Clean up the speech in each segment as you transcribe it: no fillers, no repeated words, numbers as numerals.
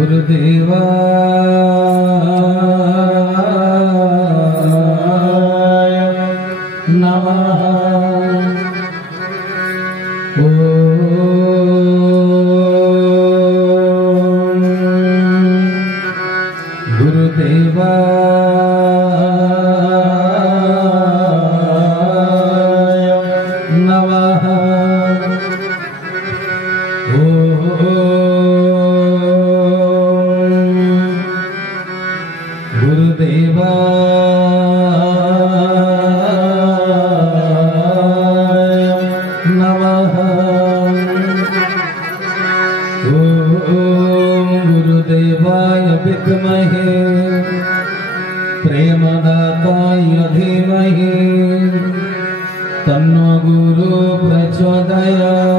गुरुदेवा नमः। गुरुदेवा नमः। गुरुदेवा नमः। गुरुदेवाय विद्महे प्रेमदाताय धीमहि तन्नो गुरु प्रचोदयात्।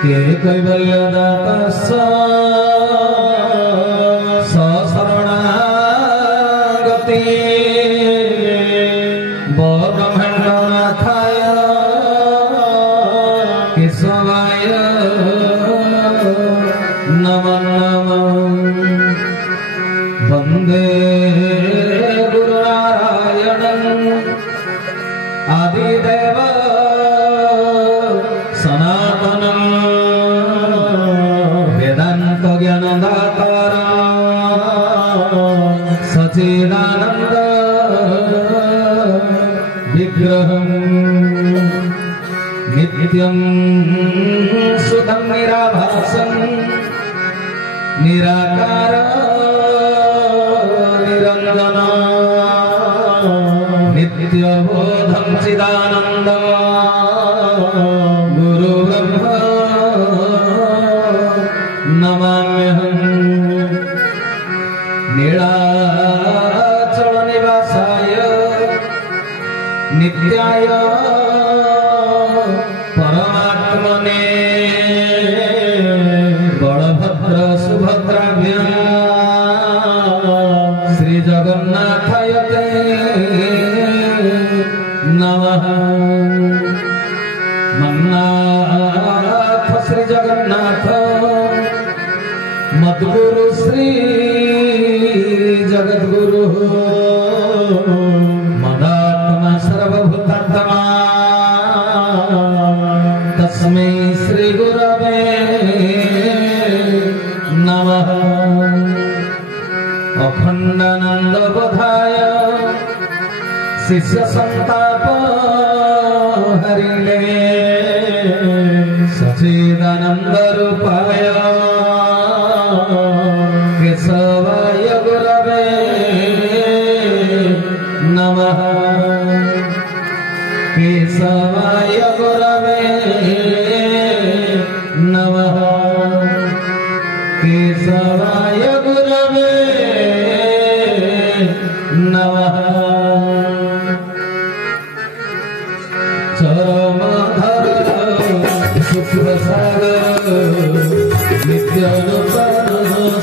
के कैवल्यदाता शरणागति ब्रह्माण्डनाथाय केशवाय नमो नमः। वन्दे गुरुनारायणं आदिदेव सनातनं वेदांत ज्ञानदातार सच्चिदानंद विग्रहं नित्यं सुखं निराभासं निराकार निरंजन नित्यबोधं चिदानन्दं गुरु ब्रह्मा नमाम्यहम्। नीलाचल निवासाय नित्याय परमात्मने बलभद्र सुभद्राभ्यां श्री जगन्नाथाय ते नमः। मन्नाथ श्री जगन्नाथ मद्गुरु श्री जगद्गुरु मदात्मा सर्वभूतात्मा तस्मै श्री गुरवे नमः। अखंडानंद बोधाय शिष्य संताप हरिले सच्चिदानंद रूपाय केशवाय गुरवे नमः। केशवाय गुरवे नमः। केशवाय गुरवे नमः। चरमधर सुप्रसाद नित्यानुपम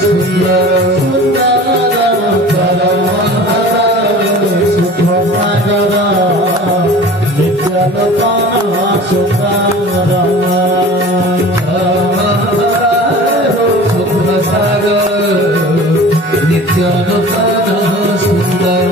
सुंदर चरमधर सुप्रसाद नित्यानुपम सुंदर सुप्रसाद नित्यानुपम सुंदर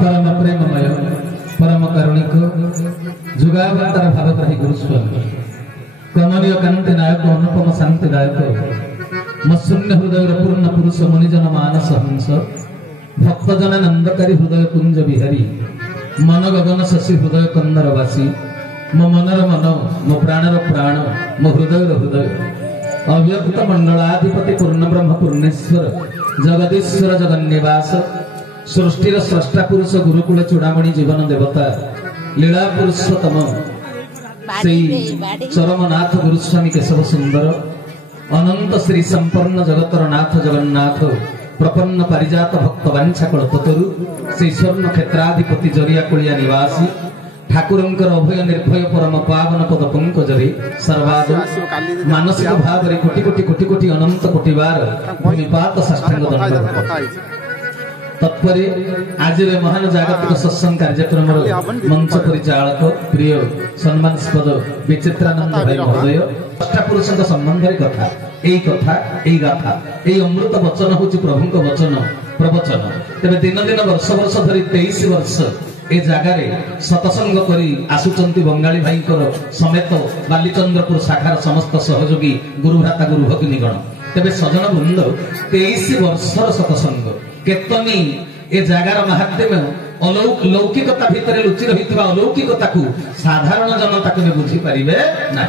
परम प्रेममय परम करुणिक जुगावतार भावग्राही गुरुस्वामी कमनीय कांति नायक अनुपम शांतिदायक मत्शून्य हृदय पूर्ण पुरुष मुनिजन मानस हंस भक्तजन नंदकारी हृदय कुंज बिहारी मन गगन शशि हृदय कंदरवासी मो मनर मन मो प्राणर प्राण मो हृदय हृदय अव्यक्त मंडलाधिपति पूर्ण ब्रह्म पूर्णेश्वर जगदीश्वर जगन्निवास सृष्टिर स्रष्टा पुरुष गुरुकुल चूड़ामणि जीवन देवता लीला पुरुषोत्तम चरमनाथ गुरुस्वामी केशव सुंदर अनंत श्री संपन्न जगतर नाथ जगन्नाथ प्रपन्न पारिजात भक्त वांछा कल्पतरु श्री स्वर्ण क्षेत्राधिपति जरिया कुलिया निवासी ठाकुरंकर अभय निर्भय परम पावन पद पंकजरे सर्वाद मानसिक भाव कोटि कोटि कोटि कोटि अनंत कोटि बार भूमिपात साष्टांग दंड तत्परे आज महान जागतिक सत्संग कार्यक्रम मंच परिचालक प्रिय सम्मानस्पद विचित्रानंद भाई महोदय अष्टापुरुष संबंध कथा गाथा अमृत वचन हूँ प्रभु वचन प्रवचन तेरे दिन दिन वर्ष वर्ष धरी 23 वर्ष ए जगार सतसंग करी आसुचंती बंगाली भाई समेत बालीचंद्रपुर शाखार समस्त सहयोगी गुरुभ्राता गुरु भगिनीगण तेरे सजन वृंद 23 वर्षर सतसंग केतनी ए जगार महात्म्य लौकिकता भितर लुचि रही अलौकिकता को साधारण जनता को बुझी पारे ना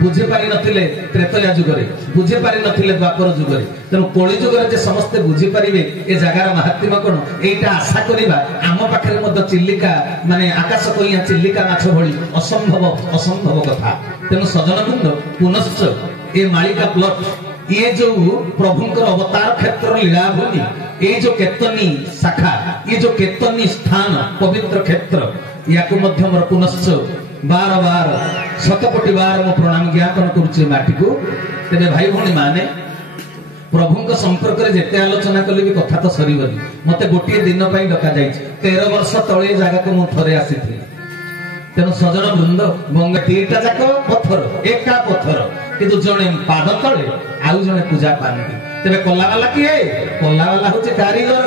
बुझी पारि नथिले त्रेतया जुगरे बुझी पारि नथिले द्वापर जुगरे तेणु कली जुगरे जे समस्ते बुझी पारिबे ए जगार महात्म्य कोन एटा आशा करिबा आम पाखरे मध्य चिल्लिका माने आकाश कइया चिल्लिका माछ भଳି असंभव कथा तेणु सजन बृंद पुनश्च ए मालिका प्लट ये जो प्रभुंकर अवतार क्षेत्र लीलाभूमि ये जो केतनी शाखा ये जो केतनी स्थान पवित्र क्षेत्र या मोर पुनश्च बार बार शतकोटी बार मो प्रणाम ज्ञापन करुचे माटी को तेरे भाई भौणी माने प्रभु संपर्क में जिते आलोचना कले भी कथा तो सरीबनी मते गोटे दिन पर डका जाइए 13 वर्ष तले जगह को मुझे आसी तेणु सजन वृंद गंगा दीटा जाक पत्थर एका पत्थर किंतु जड़े पाद तले आउ जड़े पूजा पाती तेरे कलावाला किए कलावाला हूँ कारीगर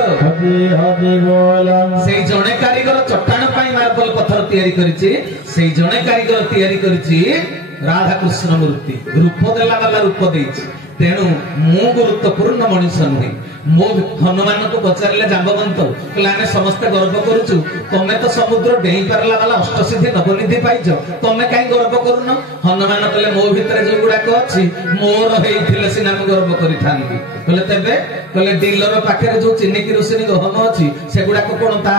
से जड़े कारीगर चट्टाण मार्बल पत्थर तैयारी जड़े कारीगर तैयारी राधा कृष्ण मूर्ति रूप देला वाला रूप देछि तेणु मु गुरुत्वपूर्ण मनीष नुहे मो हनुमान को पचारे जाम्बवंत आमे समस्ते गर्व करुचु तमें तो समुद्र डेई पारला वाला अष्टसिद्धि नवनिधि पाइछ तमें कहीं गर्व करुन हनुमान कहले मो भितर जो गुड़ाक अच्छी मोर होइथिले सिना मु गर्व करिथांती कहले तेबे कहले डीलर पाखे जो चिनी किरोसिनी गहम अच्छी सेगुड़ाक कौन ता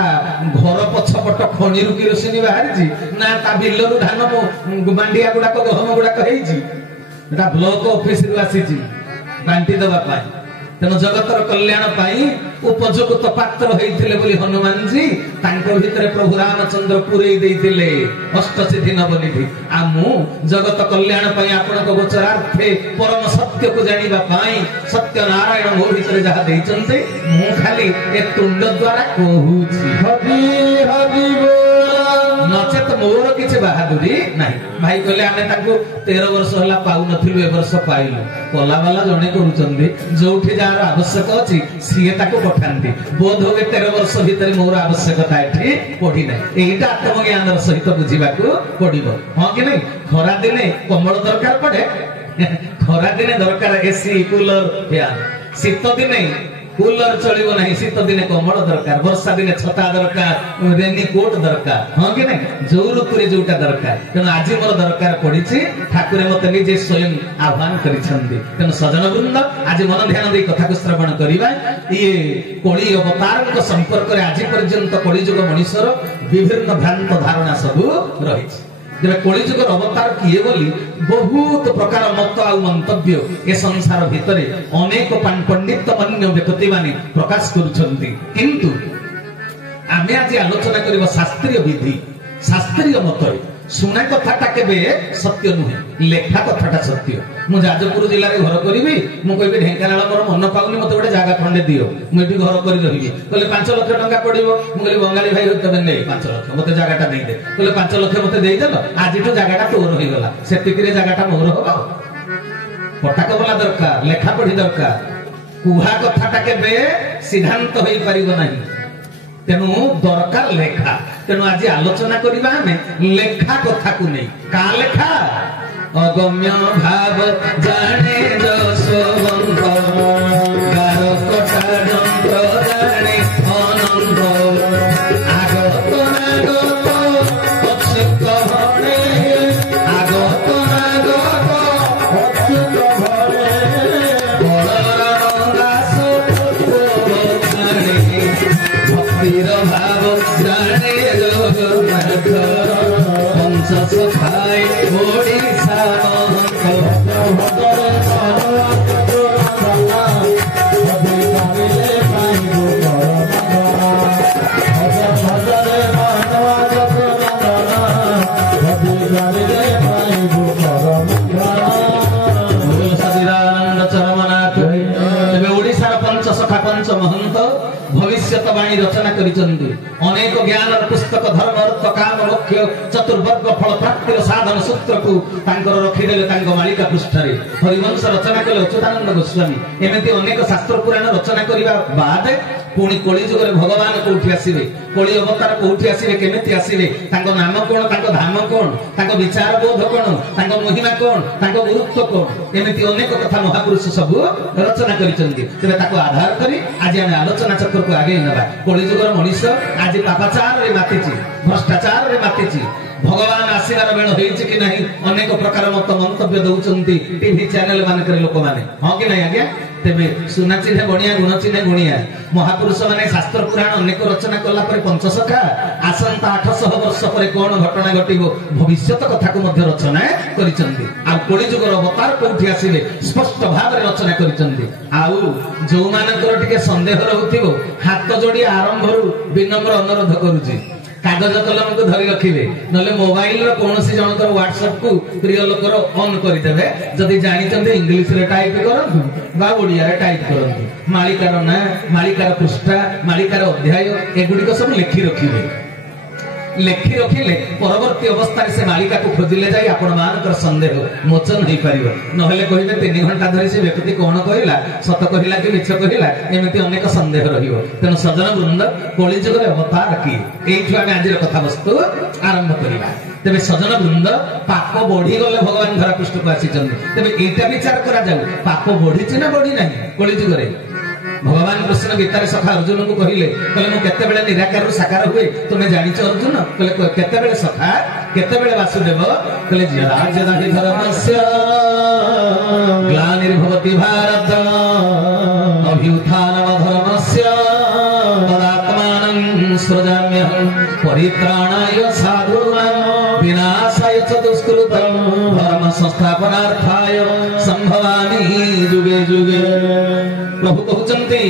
घर पछपट खणिरु किरोसिनी बाहरी ना ता बिलरु धान मांडिया गुड़ाक गहम गुड़ाक होइछि एटा ब्लॉक ऑफिस रु आसीछि बांटी दबा पाई तेणु जगतर कल्याण पाई उपयुक्त पात्र होइथिले बोली हनुमान जी तांको भितरे प्रभु रामचंद्र पुरई देइथिले अष्टसिद्धि नवनिधि आ मु जगत कल्याण पाई आपनक गोचरार्थे परम सत्य को जानिबा पाई सत्य नारायण मो भितरे जहा देइचन्ते मु खाली ए तुंड द्वारा कहूछि हरि हरि बोल नचेत मोर किछि बहादुरी नाही भाई कहले आमे ताको 13 वर्ष होला पाउ नथिलु ए वर्ष पाइलु कला वाला जणे करूचन्ते जोठी जार आवश्यक अछि सिए ताको पठान्ते बोध होवे 13 वर्ष भीतर मोर आवश्यकता एठी पड़ी नै एटा आत्मज्ञान सहित बुझिबाकू पड़िबो हां कि नै खरा दिने कमल दरकार पड़े खरा दिने दरकार एसी कूलर फैन शीत दिने कूलर चलिबो नहीं शीत दिन कम्बल दरकार वर्षा दिन छता दरकार रेनी कोट दरकार हाँ कि नहीं जो ऋतु रे जोटा दरकार तेणु आज मोर दरकार पड़िछि ठाकुर मते निजे स्वयं आह्वान करिसंदी तेणु सजन वृंद आज मन ध्यान दे कथा को श्रवण करिबा ये कली अवतार संपर्क रे आज पर्यंत कलिजुग मनुष्यर विभिन्न भ्रांत धारणा सब रही जेबे कलिजुग अवतार किए बोली बहुत प्रकार मत आ मंतव्य ए संसार भितरे अनेक पंडित मान्य व्यक्ति माने प्रकाश करुछंती किंतु आमे आज आलोचना करिबा शास्त्रीय विधि शास्त्रीय मत सुना कथाटा केबे सत्य नुहे लेखा कथाटा सत्य मु जाजपुर जिल्ला रे घर करिबी मु कहबी ढेंकानाल मोर मन पाउनी मते गोटे जागा खंडे दियो मु एठी घर करि रहिबी कहले 5 लाख टका पड़िबो मु कहली बंगाली भाई तबे नै 5 लाख मते जागाटा देई दे कहले 5 लाख मते देई देलो आज तो जागाटा तोर होई गला सेतिक रे जागाटा मोर होबा पटाक वाला दरकार लेखा पढ़ी दरकार कुहा कथाटा केबे सिद्धांत होई परिबो नाही तेणु दरकार लेखा तेणु आज आलोचना करिबा हमें लेखा कथा को नहीं का लेखा अगम्य भाव जाने जसवंत गार कटा यंत्र जाने अनंत आगत नागत अच्युत भणे आगत नागत अच्युत भणे बलरामदास भक्तिर भाव जाने जगन्नाथ पंच सखाय ओडिशा पंच महंत भविष्यवाणी रचना करिसंती अनेक ज्ञान पुस्तक धर्म अर्थ काम मोक्ष चतुर्वर्ग फल प्राप्तिर साधन सूत्र को तांकर रखिदेले तांको मालिका पृष्ठरे हरिवंश रचना कले अच्युतानंद गोस्वामी एमती अनेक शास्त्र पुराण रचना करिबा बाद पुणी कलिजुग रे भगवान कोठी आसीबे कलि अवतार कोठी आसीबे केमिति आसीबे तांको नाम कोन तांको धाम कोन तांको विचार बोध कोन तांको महिमा कोन तांको गुरुत्व कोन एमती अनेक कथा महापुरुष सब रचना करिसंती तेबे ताको आधार करी आज हम आलोचना चक्र को आगे नबा कलिजुगर मनुष्य आज पापाचार रे मातिची भ्रष्टाचार रे मातिची भगवान आसीबार बेण होईची कि नहीं अनेक प्रकार मत मंतव्य दउचंती टीवी चैनल मानकर लोक माने हां कि नहीं आज्ञा तेबे सुना चिन्हे बणिया गुण चिन्हे गुणिया महापुरुष माने शास्त्र पुराण अनेक रचना कला पर पंचसखा आसंता 800 वर्ष पर कोन घटना घटिबो भविष्यत कथा को मध्य रचना करिसंती आ कलिजुगर अवतार कोठी आसीबे स्पष्ट भाव रे रचना करिसंती आउ जो मानकर टिके संदेह रहउथिबो हाथ जोड़ी आरंभ रु विनम्र अनुरोध करूची कागज कलम को धरी रखिबे नले मोबाइल रो कोनोसी जनकर व्हाट्सएप को प्रिय लोकर ऑन करि देबे जदी जानि चंदे इंग्लिश रे टाइप करन बा ओडिया रे टाइप करन मालिकार ना मालिकार पृष्ठा मालिकार अध्याय एगुडी को सब लिखि रखिबे लिखि रखिले परवर्ती अवस्था से मालिका को खोजिले जाई आपण मानकर संदेह मोचन होई परिबो नहले कहिबे 3 घंटा धरि से व्यक्ति कोन कहिला सत कहिला कि मिछ कहिला एमिति अनेक संदेह रहिबो तेन सजन वृंद कलिजुग रे अवतार की एठु आमे आजिर कथा वस्तु आरंभ करिबा तेबे सजन वृंद पाप बढ़ी गले भगवान धरा पृष्ठ को आसी चंदी तेबे एटा विचार करा जाऊ पाप बढ़ी छि ना बढ़ी नाही कलिजुग रे भगवान कृष्ण गीतारे सखा अर्जुन को कहिले कहले मु केते बेले निराकार साकार हुए तुमे जानिछ अर्जुन कहले केते बेले सखा केते बेले वासुदेव कहले राज्य दाहि धर्मस्य ग्लानिर्भवति भारत अभ्युत्थानम धर्मस्य तदात्मानं सृजाम्यहं परित्राणाय साधूनां विनाशाय च दुष्कृतं धर्म संस्थापनार्थाय संभवामि जुगे जुगे प्रभु कहउचंती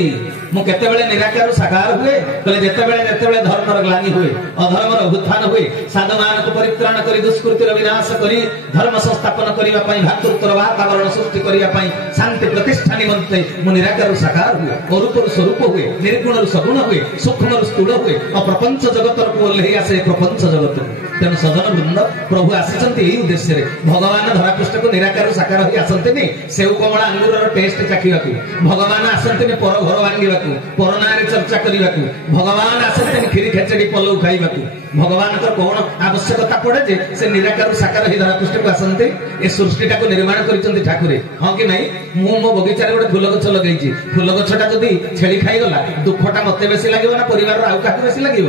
मु केते बेले निराकार साकार हुए कहले जेते बेले धर्मर ग्लानि हुए अधर्मर उत्थान हुए साधुमान को परित्राण करी दुष्कृतिर विनाश करी धर्म संस्थापन करिवा पई भातृत्वर वातावरण सृष्टि करिवा पई शांति प्रतिष्ठा निमंते मु निराकार साकार हुए अरूपर स्वरूप हुए निर्गुण सगुण हुए सूक्ष्म स्थूल हुए अप्रपंच जगतर को ओल्हे आसे प्रपंच जगत तेणु सजन वृंद प्रभु आसीचंती एही उद्देश्य रे भगवान धरापृष्ठ को निराकार साकार होई आसंते नै सेउ कमला अंगूरर टेस्ट चाखिवा को भगवान आसंते नै पर घर भांगिवा କରିବାକୁ ପରନାରେ ଚର୍ଚ୍ଚା କରିବାକୁ ଭଗବାନ ଆସନ୍ତିନି କ୍ଷୀରି ଖେଚେଡି ପଲଉ ଖାଇବାକୁ ଭଗବାନଙ୍କର କଣ ଆବଶ୍ୟକତା ପଡେ ଯେ ସେ ନିରାକାରରୁ ସାକାର ହେଇ ଧରାପୃଷ୍ଠକୁ ଆସନ୍ତି ଏ ସୃଷ୍ଟିଟାକୁ ନିର୍ମାଣ କରିଛନ୍ତି ଠାକୁରେ ହଁ କି ନାଇଁ ମୁଁ ମୋ ବଗିଚାରେ ଗୋଟେ ଫୁଲ ଗଛ ଲଗେଇଛି ଫୁଲ ଗଛଟା ଯଦି ଛେଳି ଖାଇଗଲା ଦୁଃଖଟା ମତେ ବେଶୀ ଲାଗିବ ନା ପରିବାରର ଆଉ କାହାକୁ ବେଶୀ ଲାଗିବ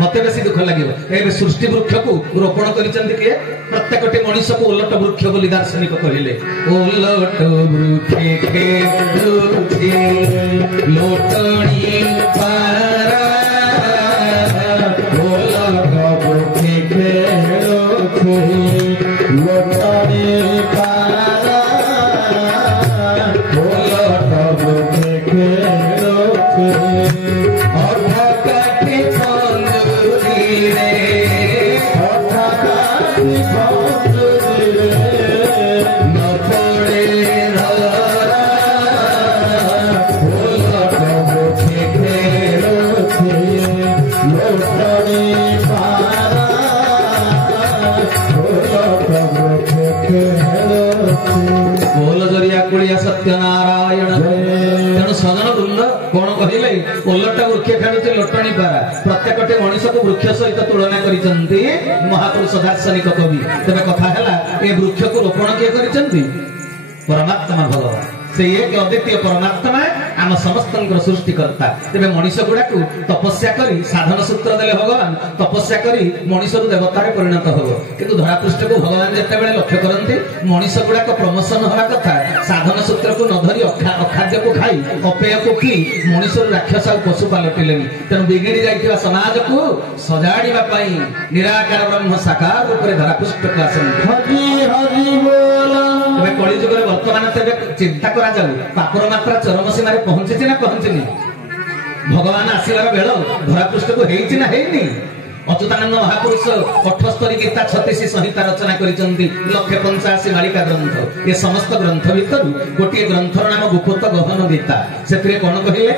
ମତେ ବେଶୀ ଦୁଃଖ ଲାଗିବ ଏବେ ସୃଷ୍ଟି ବୃକ୍ଷକୁ ରୋପଣ କରିଛନ୍ତି କିଏ ପ୍ରତ୍ୟେକଟି ମଣିଷକୁ ଓଲଟ ବୃକ୍ଷ ବୋଲି ଦାର୍ଶନିକ କହିଲେ ଓଲଟ ବୃକ୍ଷେ ଖେଳୁଛି ଲୋଟଣି ପାରା ଓଲଟ ବୃକ୍ଷେ ଖେଳୁଛି ଲୋଟଣି ପାରା ଓଲଟ ବୃକ୍ଷେ ଖେଳୁଛି ଅର୍ଦ୍ଧକାଠି ପନ୍ଦୁରିରେ ଅର୍ଦ୍ଧକାଠି ପନ୍ଦୁରିରେ ନ ପଡ଼େ ଧରା ଓଲଟ ବୃକ୍ଷେ ଖେଳୁଛି ଲୋଟଣି ପାରା ଓଲଟ ବୃକ୍ଷେ ଖେଳୁଛି ବୋଲ ଜରିଆ କୁଳିଆ ସତ୍ୟନାରାୟଣ ତେଣୁ ସଜନ ବୃନ୍ଦ କଣ କହିଲେ ଓଲଟ ବୃକ୍ଷ ଖେଳୁଛି ଲୋଟଣି ପାରା ପ୍ରତ୍ୟେକଟି ମଣିଷକୁ ବୃକ୍ଷ ସହିତ ତୁଳନା କରିଛନ୍ତି ମହାପୁରୁଷ ଦାର୍ଶନିକ କବି ତେବେ କଥା ହେଲା ଏ ବୃକ୍ଷକୁ ରୋପଣ କିଏ କରିଛନ୍ତି ପରମାତ୍ମା ଭଗବାନ ସେ ଏକ ଅଦ୍ୱିତୀୟ ପରମାତ୍ମା ଆମ ସମସ୍ତଙ୍କର ସୃଷ୍ଟିକର୍ତ୍ତା ତେବେ ମଣିଷ ଗୁଡାକୁ ତପସ୍ୟା କରି ସାଧନ ସୂତ୍ର ଦେଲେ ଭଗବାନ ତପସ୍ୟା କରି ମଣିଷରୁ ଦେବତାରେ ପରିଣତ ହବ କିନ୍ତୁ ଧରାପୃଷ୍ଠକୁ ଭଗବାନ ଯେତେବେଳେ ଲକ୍ଷ୍ୟ କରନ୍ତି ମଣିଷ ଗୁଡାକ ପ୍ରମୋଶନ ହବା କଥା ସାଧନ ସୂତ୍ରକୁ ନ ଧରି ଅଖାଦ୍ୟକୁ ଖାଇ ଅପେୟକୁ ପିଇ ମଣିଷରୁ ରାକ୍ଷସ ଆଉ ପଶୁ ପାଲଟିଲେନି ତେଣୁ ବିଗିଡି ଯାଇଥିବା ସମାଜକୁ ସଜାଡ଼ିବା ପାଇଁ ନିରାକାର ବ୍ରହ୍ମ ସାକାର ରୂପରେ ଧରାପୃଷ୍ଠକୁ ଆସନ୍ତି ହରି ହରି ବୋଲ ଏବେ କଳିଯୁଗରେ ବର୍ତ୍ତମାନ ତେବେ ଚିନ୍ତା କରାଯାଉ ପାପର ମାତ୍ରା ଚରମ ସୀମାରେ ପହଞ୍ଚିଛି ନା ପହଞ୍ଚିନି ଭଗବାନ ଆସିବାର ବେଳ ଧରାପୃଷ୍ଠକୁ ହେଇଛି ନା ହେଇନି ଅଚ୍ୟୁତାନନ୍ଦ ମହାପୁରୁଷ 78 ଗୀତା 36 ସଂହିତା ରଚନା କରିଛନ୍ତି 185 ମାଳିକା ଗ୍ରନ୍ଥ ଏ ସମସ୍ତ ଗ୍ରନ୍ଥ ଭିତରୁ ଗୋଟିଏ ଗ୍ରନ୍ଥର ନାମ ଗୁପ୍ତ ଗହନ ଗୀତା ସେଥିରେ କଣ କହିଲେ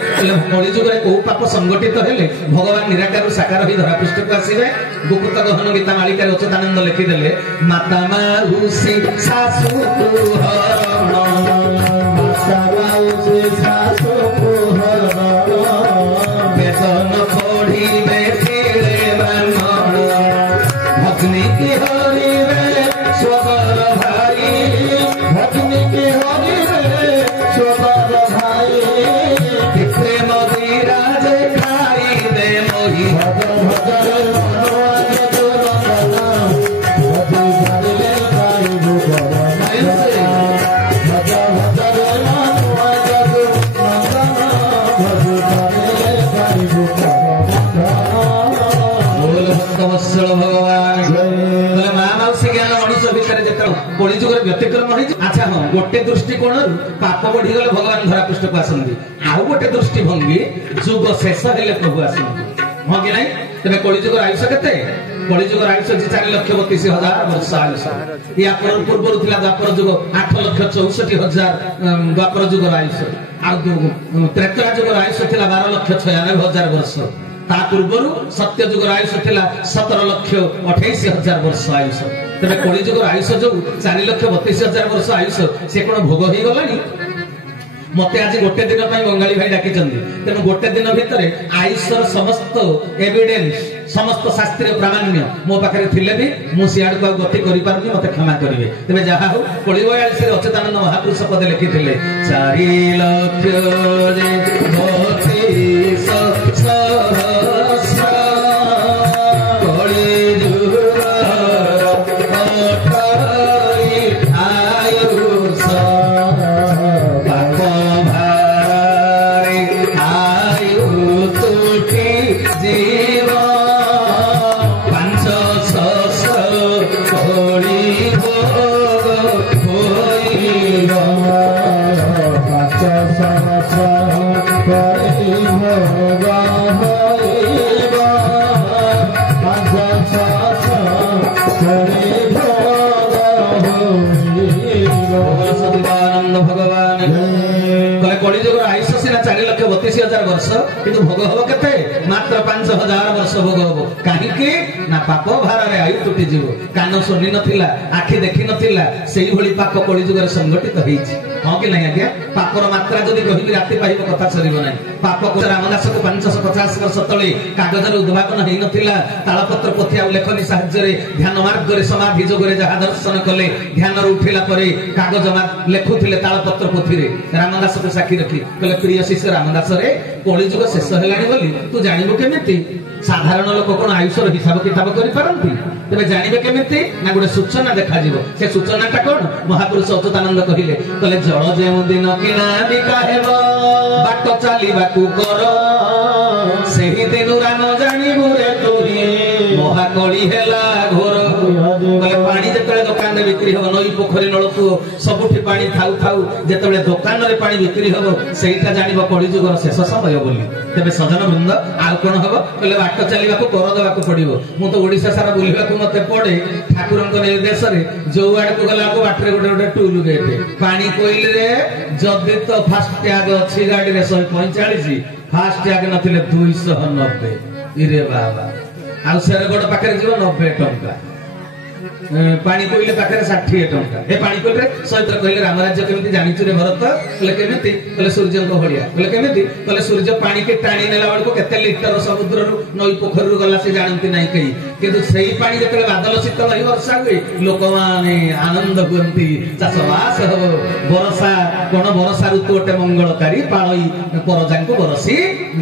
କଳିଯୁଗରେ କୋଉ ପାପ ସଂଗଠିତ ହେଲେ ଭଗବାନ ନିରାକାରରୁ ସାକାର ହୋଇ ଧରାପୃଷ୍ଠକୁ ଆସିବେ ଗୁପ୍ତ ଗହନ ଗୀତା ମାଳିକାରେ ଅଚ୍ୟୁତାନନ୍ଦ ଲେଖିଦେଲେ ମାତା ମାଉସୀ ଶାଶୁ ହରଣ ମାତା ମାଉସୀ ଶାଶୁ ହରଣ ବେତନ ପଢିବେ भग्नि की हरिवे स्वबर भाई भग्नि की हरिवे स्वबर भाई प्रेम विराज खाई दे मोही भजर भजर मनवा जग बंदना भजु भजले खाई भजर भजर मनवा जग बंदना भजु भजले खाई वत्सल भगवान बोले माँ मौसी ज्ञान मनुष्य भितर जो कलिजुगर व्यतिक्रम हो अच्छा हाँ गोटे दृष्टिकोण पाप बढ़ीगले भगवान धरापृष्ठ को आसती आउ गोटे दृष्टिभंगी जुग शेष हेले प्रभु आसती हाँ कि नहीं तेरे कलिजुगर आयुष के कलिजुगर आयुष 4,32,000 वर्ष आयुष या पूर्व द्वापर जुग 8,64,000 द्वापर जुगर आयुष त्रेतरा जुगर आयुष 12,96,000 वर्ष ता पूर्वर सत्य जुगर आयुष थिला 17,28,000 वर्ष आयुष तेरे कलि जुगर आयुष जो 4,32,000 वर्ष आयुष से कौन भोग हो गलानी मते आज गोटे दिन बंगाली भाई डाकी तेणु गोटे दिन भितर आयुषर समस्त एविडेंस समस्त शास्त्रीय प्रामाण्य मो पाखे थिले भी मु सियाड़ को गति करि पारुनी मते क्षमा करिवे तबे जहा हो कलि बयालीस रे अच्युतानंद महापुरुष पद लिखिथिले 4,32,000 वर्ष किंतु भोग हम के मात्र 5,000 वर्ष भोग हम कहीं ना पाप भार ଆୟୁ ତୁଟିଯିବ। କାନ ଶୁଣି ନଥିଲା, ଆଖି ଦେଖି ନଥିଲା, ସେଇଭଳି ପାପ କଳିଯୁଗରେ ସଂଗଠିତ ହେଇଛି। ହଁ କି ନାହିଁ ଆଜ୍ଞା? ପାପର ମାତ୍ରା ଯଦି କହିବି ରାତି ପାଇବ କଥା ସରିବ ନାହିଁ। ପାପ ରାମଦାସକୁ 550 ବର୍ଷ ତଳେ କାଗଜରେ ଉଦ୍ଭାବନ ହେଇନଥିଲା। ତାଳପତ୍ର ପୋଥି ଆଉ ଲେଖନୀ ସାହାଯ୍ୟରେ ଧ୍ୟାନ ମାର୍ଗରେ ସମାଧି ଯୋଗରେ ଯାହା ଦର୍ଶନ କଲେ, ଧ୍ୟାନରୁ ଉଠିଲା ପରେ କାଗଜ ଲେଖୁଥିଲେ ତାଳପତ୍ର ପୋଥିରେ। ରାମଦାସକୁ ସାକ୍ଷୀ ରଖି କହିଲେ, ପ୍ରିୟ ଶିଷ୍ୟ ରାମଦାସରେ, କଳିଯୁଗ ଶେଷ ହେଲାଣି ବୋଲି ତୁ ଜାଣିବୁ କେମିତି? ସାଧାରଣ ଲୋକ କଣ ଆୟୁଷର ହିସାବ କିତାବ କରିପାରନ୍ତି? ତେବେ ଜାଣିବେ କେମିତି? ନା ଗୋଟେ ସୂଚନା ଦେଖାଯିବ। ସେ ସୂଚନାଟା କଣ? ମହାପୁରୁଷ ଅଚ୍ୟୁତାନନ୍ଦ କହିଲେ ଜଳ ଯେଉଁ ଦିନ କିଣା ବିକା ହେବ, ବାଟ ଚାଲିବାକୁ କର, ସେହି ଦିନୁ ରାମ ଜାଣିବୁ ରେ ତୁହି, ମହାକଳି ହେଲା ଘୋର। ପାଣି ଯେତେବେଳେ ଦୋକାନରେ ବିକ୍ରି ହବ, ନଈ ପୋଖରୀ ନଳକୂଅ ସବୁଠି ପାଣି ଥାଉ ଥାଉ ଯେତେବେଳେ ଦୋକାନରେ ପାଣି ବିକ୍ରି ହବ, ସେଇଟା ଜାଣିବ କଳିଯୁଗର ଶେଷ ସମୟ ବୋଲି। ତେବେ ସଜନ ବୃନ୍ଦ, ଆଉ କଣ ହବ? କହିଲେ ବାଟ ଚାଲିବାକୁ କର ଦେବାକୁ ପଡିବ। ମୁଁ ତ ଓଡିଶା ସାରା ବୁଲିବାକୁ ମତେ ପଡେ। ଠାକୁରଙ୍କ ନିର୍ଦ୍ଦେଶରେ ଯୋଉ ଆଡକୁ ଗଲାକୁ ବାଟରେ ଗୋଟେ ଗୋଟେ ଟୁଲ ଗେଟ୍, ପାଣି କୋଇଲିରେ ଯଦି ତ ଫାଷ୍ଟ ଟ୍ୟାଗ ଅଛି ଗାଡିରେ 145, ଫାଷ୍ଟ ଟ୍ୟାଗ ନଥିଲେ 290। ଇରେ ବାବା। ଆଉ ସେରଗଡ ପାଖରେ ଯିବ 90 ଟଙ୍କା, ପାଣି କୋଇଲି ପାଖରେ 60 ଟଙ୍କା। ଏ ପାଣି କୋଇଲିରେ ସହିତ କହିଲେ ରାମ ରାଜ୍ୟ କେମିତି ଜାଣିଛୁ ରେ ଭରତ? କହିଲେ କେମିତି? କହିଲେ ସୂର୍ଯ୍ୟଙ୍କ ଭଳିଆ। କହିଲେ କେମିତି? କହିଲେ ସୂର୍ଯ୍ୟ ପାଣିକି ଟାଣି ନେଲା ବେଳକୁ କେତେ ଲିଟର ସମୁଦ୍ରରୁ ନଈ ପୋଖରୀରୁ ଗଲା ସେ ଜାଣନ୍ତି ନାହିଁ କେହି। କିନ୍ତୁ ସେଇ ପାଣି ଯେତେବେଳେ ବାଦଲ ଶୀତ ହେଇ ବର୍ଷା ହୁଏ, ଲୋକମାନେ ଆନନ୍ଦ ହୁଅନ୍ତି, ଚାଷବାସ ହବ। ବର୍ଷା କଣ? ବର୍ଷା ଋତୁ ଗୋଟେ ମଙ୍ଗଳକାରୀ, ପାଳଇ ପରଜାଙ୍କୁ ବରସି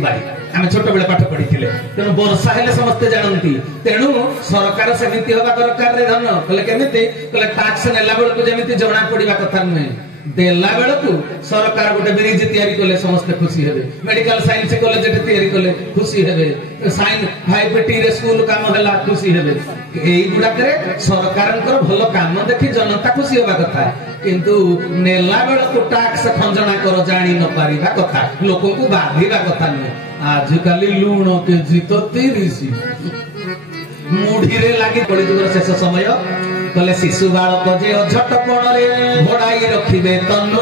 ବାରି। ଆମେ ଛୋଟବେଳେ ପାଠ ପଢିଥିଲେ। ତେଣୁ ବର୍ଷା ହେଲେ ସମସ୍ତେ ଜାଣନ୍ତି। ତେଣୁ ସରକାର ସେମିତି ହବା ଦରକାର। ଧନ କହିଲେ କେମିତି? କହିଲେ ଟାକ୍ସ ନେଲା ବେଳକୁ ଯେମିତି ଜଣା ପଡିବା କଥା ନୁହେଁ, ଦେଲା ବେଳକୁ ସରକାର ଗୋଟେ ବ୍ରିଜ ତିଆରି କଲେ ସମସ୍ତେ ଖୁସି ହେବେ। ମେଡିକାଲ ସାଇନ୍ସ କଲେଜ ତିଆରି କଲେ ଖୁସି ହେବେ। 5T ରେ ସ୍କୁଲ କାମ ହେଲା ଖୁସି ହେବେ। এইগুড়াকে ସରକାରଙ୍କର ଭଲ କାମ ଦେଖି ଜନତା ଖୁସି ହେବା କଥା। କିନ୍ତୁ ନେଲା ବେଳକୁ ଟାକ୍ସ ଖଞ୍ଜଣା କର ଜାଣି ନ ପାରିବା କଥା, ଲୋକଙ୍କୁ ବାଧିବା କଥା ନୁହେଁ। ଆଜିକାଲି ଲୁଣ କେଜି ତ 30, ମୁଢିରେ ଲାଗି କଳିଯୁଗର ଶେଷ ସମୟ। କହିଲେ ଶିଶୁ ବାଳକ ଯେ ଅଝଟପଣରେ ଘୋଡାଇ ରଖିବେ ତନ,